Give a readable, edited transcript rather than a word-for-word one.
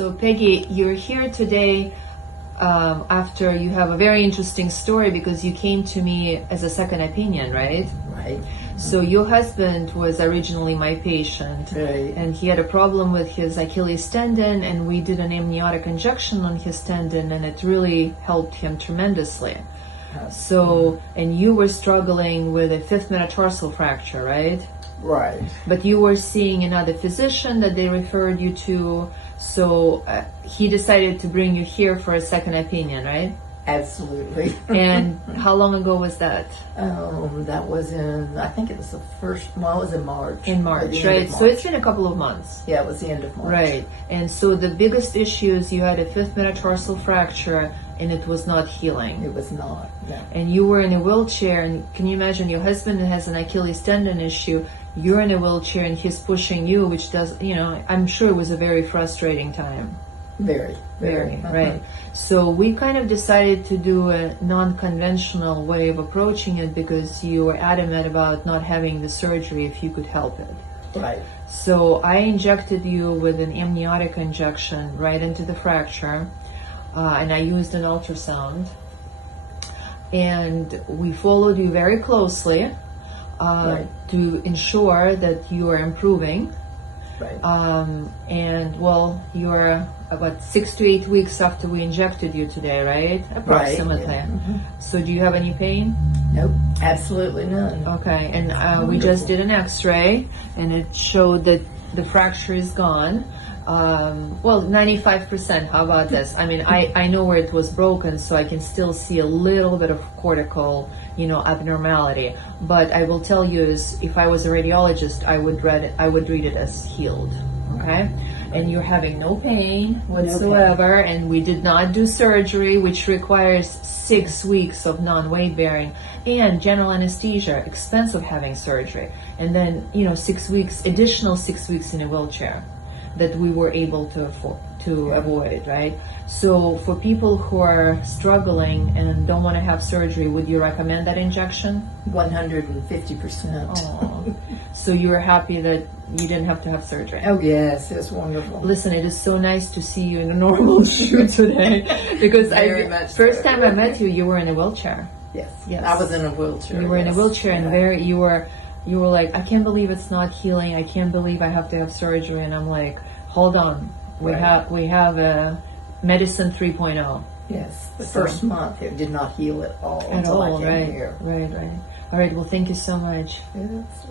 So Peggy, you're here today after you have a very interesting story because you came to me as a second opinion, right? Right. So your husband was originally my patient, Right. and he had a problem with his Achilles tendon, and we did an amniotic injection on his tendon, and it really helped him tremendously. So, and you were struggling with a fifth metatarsal fracture, right? Right. But you were seeing another physician that they referred you to, so he decided to bring you here for a second opinion, right? Absolutely. And how long ago was that? That was in, I think it was the first, well, it was in March. In March, right? So it's been a couple of months. Yeah, it was the end of March. Right. And so the biggest issue is you had a fifth metatarsal fracture and it was not healing. It was not, no. And you were in a wheelchair, and can you imagine your husband has an Achilles tendon issue, you're in a wheelchair and he's pushing you, which does, I'm sure it was a very frustrating time. Very. Right. So we kind of decided to do a non-conventional way of approaching it because you were adamant about not having the surgery if you could help it. Right. So I injected you with an amniotic injection right into the fracture, and I used an ultrasound. And we followed you very closely to ensure that you are improving. Right. And well, you're about 6 to 8 weeks after we injected you today, right? Approximately. Right. Yeah. Mm-hmm. So do you have any pain? Nope. Absolutely none. Okay. And we just did an X-ray, and it showed that the fracture is gone. Well, 95%. How about this? I mean, I know where it was broken, so I can still see a little bit of cortical, abnormality. But I will tell you is, if I was a radiologist, I would read it as healed. Okay. And you're having no pain whatsoever, and we did not do surgery, which requires 6 weeks of non-weight bearing and general anesthesia, expensive having surgery, and then additional 6 weeks in a wheelchair that we were able to avoid, right? So for people who are struggling and don't want to have surgery, would you recommend that injection? 150%. Oh, so you were happy that you didn't have to have surgery? Oh yes, it's wonderful. Listen, it is so nice to see you in a normal shoe today, because first time I met you, you were in a wheelchair. Yes. Yes. I was in a wheelchair. You were in a wheelchair, and you were like, I can't believe it's not healing. I can't believe I have to have surgery. And I'm like, hold on, we have a medicine 3.0. Yes, the first month it did not heal at all At until all, I came here. Right. All right. Well, thank you so much. Yes.